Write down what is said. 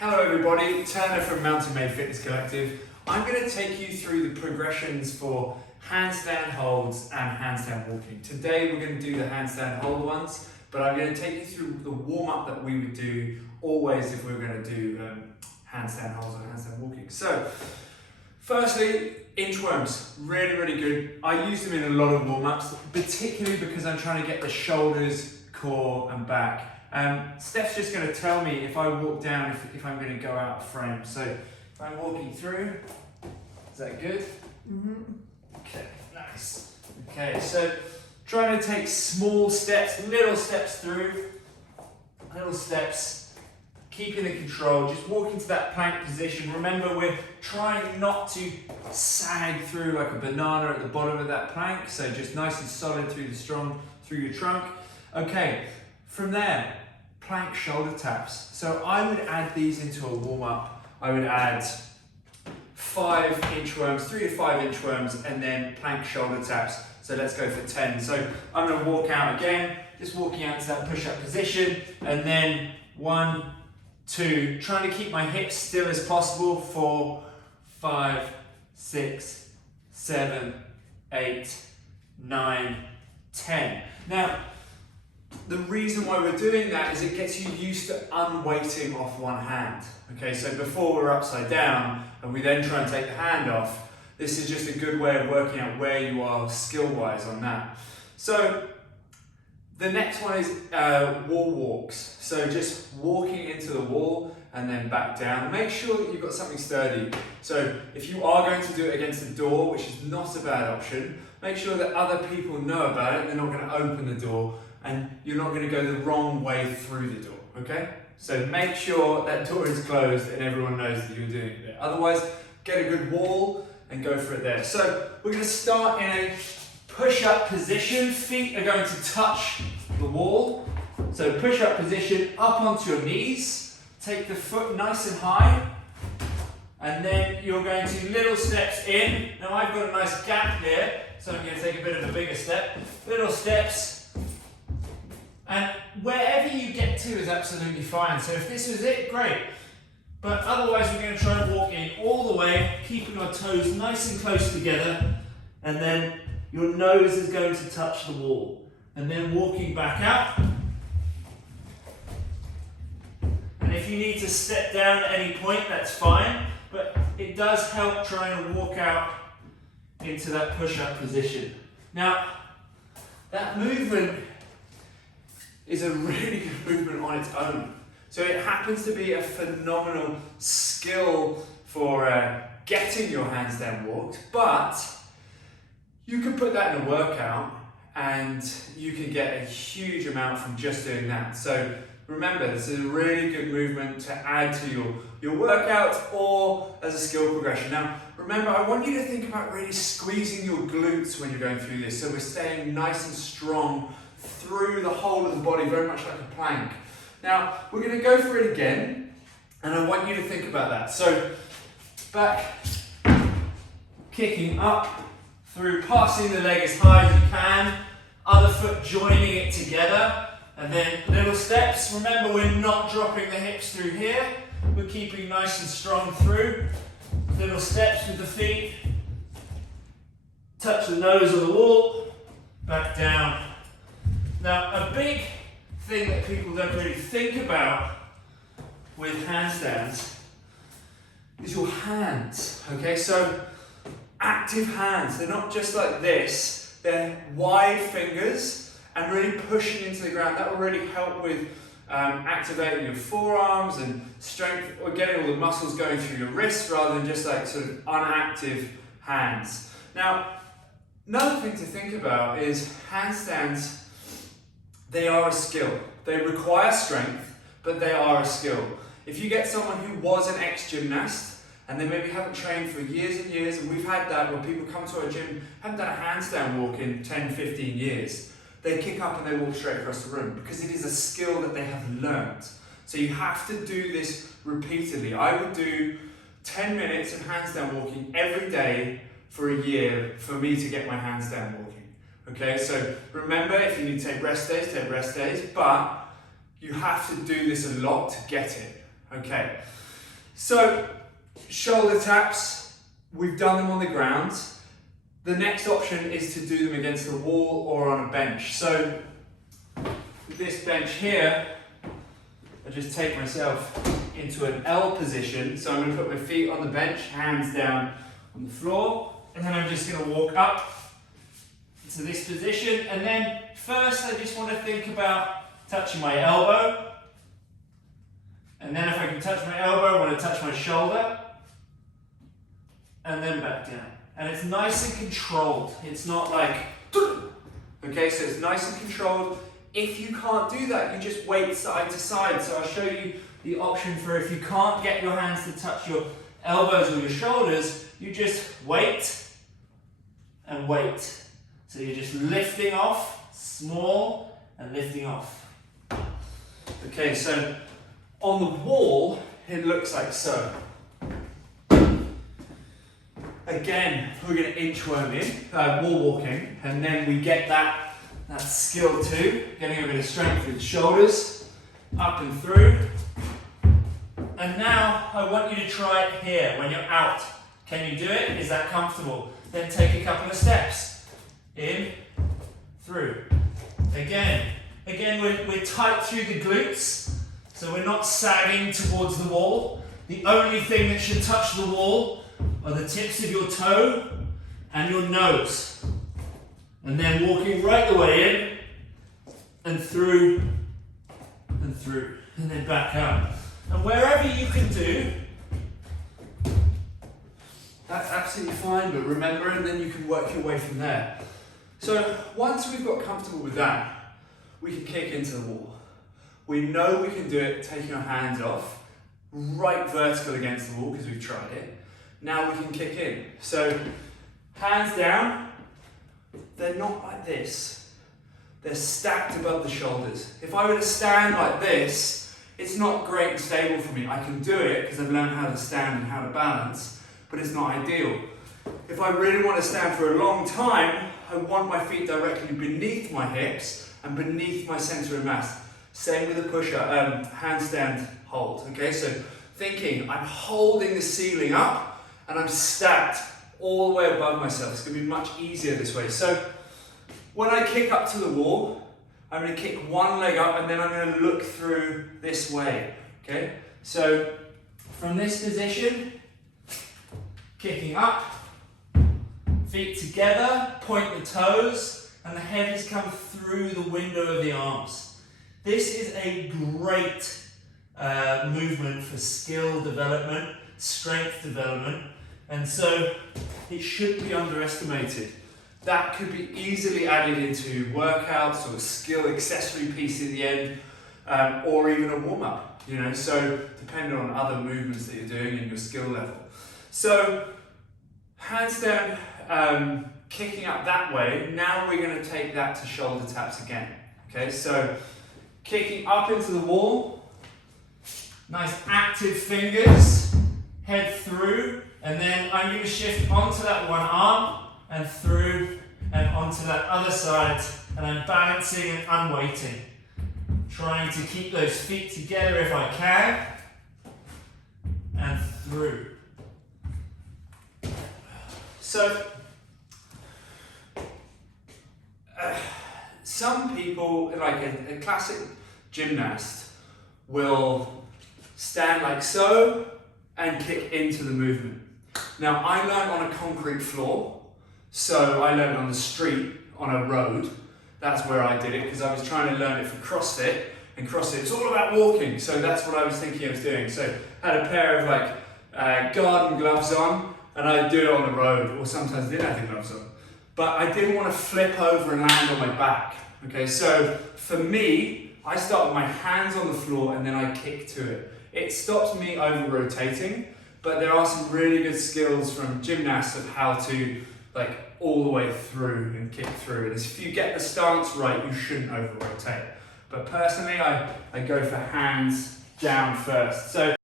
Hello everybody, Turner from Mountain Made Fitness Collective. I'm going to take you through the progressions for handstand holds and handstand walking. Today we're going to do the handstand hold ones, but I'm going to take you through the warm-up that we would do always if we were going to do handstand holds or handstand walking. So, firstly, inchworms, really good. I use them in a lot of warm-ups, particularly because I'm trying to get the shoulders, core and back. Steph's just going to tell me if I walk down, if I'm going to go out of frame. So if I'm walking through, is that good? Mm-hmm. Okay, nice. Okay, so trying to take small steps, little steps through, little steps, keeping the control, just walking to that plank position. Remember, we're trying not to sag through like a banana at the bottom of that plank, so just nice and solid through your trunk. Okay. From there, plank shoulder taps. So I would add these into a warm-up. I would add 5 inchworms, 3 to 5 inchworms, and then plank shoulder taps. So let's go for 10. So I'm going to walk out again, just walking out to that push-up position, and then 1, 2, trying to keep my hips still as possible. 4, 5, 6, 7, 8, 9, 10. Now, the reason why we're doing that is it gets you used to unweighting off one hand. Okay, so before we're upside down and we then try and take the hand off, this is just a good way of working out where you are skill-wise on that. So the next one is wall walks. So just walking into the wall and then back down. Make sure that you've got something sturdy. So if you are going to do it against the door, which is not a bad option, make sure that other people know about it. They're not going to open the door, and you're not going to go the wrong way through the door, okay? So make sure that door is closed and everyone knows that you're doing it there. Otherwise, get a good wall and go for it there. So we're going to start in a push-up position. Feet are going to touch the wall. So push-up position, up onto your knees. Take the foot nice and high. And then you're going to little steps in. Now I've got a nice gap here, so I'm going to take a bit of a bigger step. Little steps. And wherever you get to is absolutely fine. So if this was it, great. But otherwise we're going to try and walk in all the way, keeping our toes nice and close together. And then your nose is going to touch the wall. And then walking back out. And if you need to step down at any point, that's fine. But it does help trying to walk out into that push-up position. Now, that movement is a really good movement on its own. So it happens to be a phenomenal skill for getting your handstand walked, but you can put that in a workout and you can get a huge amount from just doing that. So remember, this is a really good movement to add to your workout or as a skill progression. Now, remember, I want you to think about really squeezing your glutes when you're going through this. So we're staying nice and strong through the whole of the body, very much like a plank. Now, we're going to go for it again, and I want you to think about that. So, back, kicking up, through, passing the leg as high as you can, other foot joining it together, and then little steps. Remember, we're not dropping the hips through here, we're keeping nice and strong through. Little steps with the feet, touch the nose on the wall, back down. Now, a big thing that people don't really think about with handstands is your hands, okay? So, active hands, they're not just like this, they're wide fingers and really pushing into the ground. That will really help with activating your forearms and strength, or getting all the muscles going through your wrists rather than just like sort of unactive hands. Now, another thing to think about is handstands. They are a skill. They require strength, but they are a skill. If you get someone who was an ex-gymnast and they maybe haven't trained for years and years, and we've had that where people come to our gym, haven't done a handstand walk in 10, 15 years, they kick up and they walk straight across the room because it is a skill that they have learned. So you have to do this repeatedly. I would do 10 minutes of handstand walking every day for a year for me to get my handstand walking. Okay, so remember, if you need to take rest days, but you have to do this a lot to get it. Okay, So, shoulder taps, we've done them on the ground. The next option is to do them against the wall or on a bench. So, with this bench here, I just take myself into an L position. So I'm going to put my feet on the bench, hands down on the floor, and then I'm just going to walk up to this position. And then first I just want to think about touching my elbow. And then if I can touch my elbow, I want to touch my shoulder. And then back down. And it's nice and controlled. It's not like, okay, so it's nice and controlled. If you can't do that, you just wait side to side. So I'll show you the option for if you can't get your hands to touch your elbows or your shoulders, you just wait and wait. So you're just lifting off, small, and lifting off. Okay, so on the wall, it looks like so. Again, we're going to inchworm in, wall walking, and then we get that skill too, getting a bit of strength with the shoulders, up and through. And now I want you to try it here when you're out. Can you do it? Is that comfortable? Then take a couple of steps. In, through. Again, we're tight through the glutes, so we're not sagging towards the wall. The only thing that should touch the wall are the tips of your toe and your nose. And then walking right the way in, and through, and through, and then back up. And wherever you can do, that's absolutely fine, but remember, and then you can work your way from there. So once we've got comfortable with that, we can kick into the wall. We know we can do it taking our hands off, right vertical against the wall because we've tried it. Now we can kick in. So hands down. They're not like this. They're stacked above the shoulders. If I were to stand like this, it's not great and stable for me. I can do it because I've learned how to stand and how to balance, but it's not ideal. If I really want to stand for a long time, I want my feet directly beneath my hips and beneath my center of mass. Same with a push-up, handstand hold. Okay, so thinking I'm holding the ceiling up and I'm stacked all the way above myself. It's going to be much easier this way. So when I kick up to the wall, I'm going to kick one leg up and then I'm going to look through this way. Okay? So from this position, kicking up, feet together, point the toes, and the head has come through the window of the arms. This is a great movement for skill development, strength development. And so it shouldn't be underestimated. That could be easily added into workouts or a skill accessory piece at the end, or even a warm-up, you know, so depending on other movements that you're doing and your skill level. So handstand, kicking up that way, now we're going to take that to shoulder taps again. Okay, so kicking up into the wall, nice active fingers, head through, and then I'm going to shift onto that one arm and through and onto that other side, and I'm balancing and unweighting. Trying to keep those feet together if I can, and through. So, some people, like a classic gymnast, will stand like so and kick into the movement. Now, I learned on a concrete floor, so I learned on the street, on a road. That's where I did it, because I was trying to learn it for CrossFit, and CrossFit is all about walking, so that's what I was thinking of doing. So I had a pair of like garden gloves on, and I'd do it on the road, or sometimes I didn't have the gloves on. But I didn't want to flip over and land on my back. Okay, so for me, I start with my hands on the floor and then I kick to it. It stops me over rotating, but there are some really good skills from gymnasts of how to like all the way through and kick through. And if you get the stance right, you shouldn't over rotate. But personally, I go for hands down first. So